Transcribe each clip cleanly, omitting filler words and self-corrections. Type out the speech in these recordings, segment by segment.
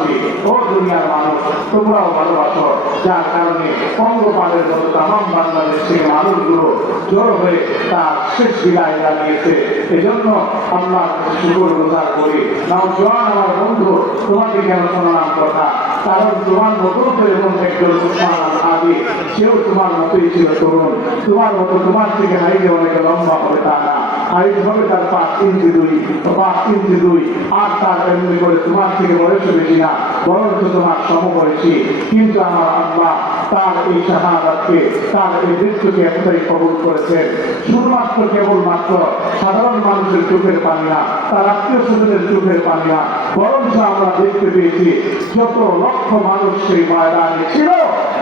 ভালোবাসি। ও দুনিয়ার মানুষ, তোমরাও ভালোবাসো, যার কারণে পঙ্গপালের মতো তামাম বাংলাদেশ থেকে মানুষগুলো জড়ো হয়ে তার শেষ বিদায় জানিয়েছে। এজন্য আল্লাহ শুকর গুজার করি। নওজোয়ান আমার বন্ধু, তোমাকে কেন শোনালাম কথা, কারণ তোমার মতো এমন একজন উসমান আল হাদি, সেও তোমার মতোই ছিল তরুণ। তোমার মতো তোমার থেকে হাইটে অনেক লম্বা হবে তা না, হাইট হবে তার 5 ইঞ্চি 2, আর তার এমনি করে তোমার থেকে বয়সে বেশি না, বরঞ্চ তোমার সমবয়সী। কিন্তু আমার আল্লাহ তার এই শাহাদাতকে, তার এই মৃত্যুকে এতটাই কবুল করেছেন শুধুমাত্র কেবলমাত্র সাধারণ মানুষের চোখের পানি না, তার আত্মীয় স্বজনের চোখের পানি না, বরঞ্চ আমরা দেখতে পেয়েছি যত লক্ষ মানুষ সেই ময়দানে ছিল,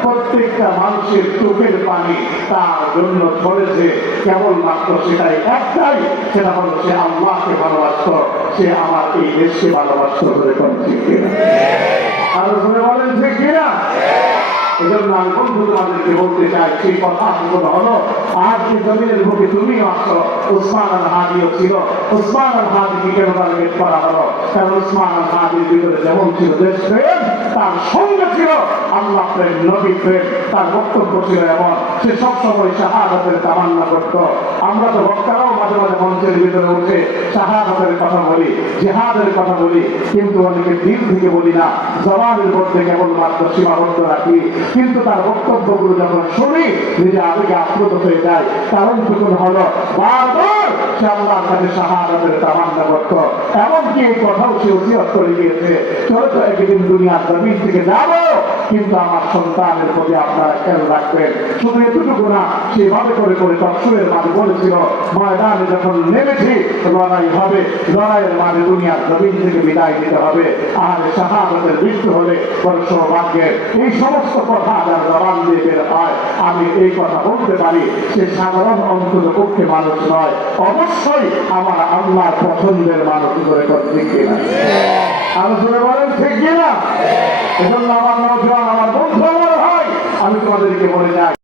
প্রত্যেকটা মানুষের চোখের পানি তার জন্য ঝরেছে। কেবলমাত্র সেটাই একটাই, সেটা হলো সে আল্লাহকে ভালোবাসত, সে আমার এই দেশকে ভালোবাসত বলে ঠিক কিনা? আরো শুনে বলেন ঠিক কিনা? এজন্য আমি বন্ধু তোমাদেরকে বলতে চাই, সেই কথা হলো আজ যে জমিনের বুকে তুমি আসো, উসমান আল হাদিও ছিল। উসমান আল হাদিকে কেন টার্গেট করা হলো? কারণ উসমান আল হাদির ভিতরে যেমন ছিল দেশপ্রেম, তার সঙ্গে ছিল আল্লাহ প্রেম, নবী প্রেম। তার বক্তব্য ছিল এমন, সে সবসময় শাহাদাতের তামান্না করত। আমরা তো বক্তারাও মাঝে মাঝে মঞ্চের ভিতরে উঠে শাহাদাতের কথা বলি, জিহাদের কথা বলি, কিন্তু অনেকে দিল থেকে বলি না, জবানের মধ্যে কেবলমাত্র সীমাবদ্ধ রাখি। কিন্তু তার বক্তব্যগুলো যখন শুনি, নিজে আবেগে আপ্লুত হয়ে যায়। কারণ তখন হলো বারবার সে আল্লাহর কাছে শাহাদাতের তামান্না করত। এমনকি এই কথাও সে ওসিয়ত করে গিয়েছে, চলো তো একদিন দুনিয়ার জমিন থেকে যাবো, কিন্তু আমার সন্তানের প্রতি আপনারা খেয়াল রাখবেন। শুধু এতটুকু না, সেভাবে করে করে তফসিলের মাঝে বলেছিল, ময়দানে যখন নেমেছি লড়াই হবে, লড়াইয়ের মাঝে দুনিয়ার জমিন থেকে বিদায় নিতে হবে, আর শাহাদাতের মৃত্যু হলে বড় সৌভাগ্যের। এই সমস্ত কথা যার জবান দিয়ে বের হয়, আমি এই কথা বলতে পারি, সে সাধারণ অন্তত পক্ষে মানুষ নয়, অবশ্যই আমার আল্লাহর পছন্দের মানুষ করে ঠিক কিনা? আলোচনা বলেন ঠিক কিনা? এজন্য আমার নওজোয়ান, আমার বন্ধু, আমার ভাই, আমি তোমাদেরকে বলে যাই,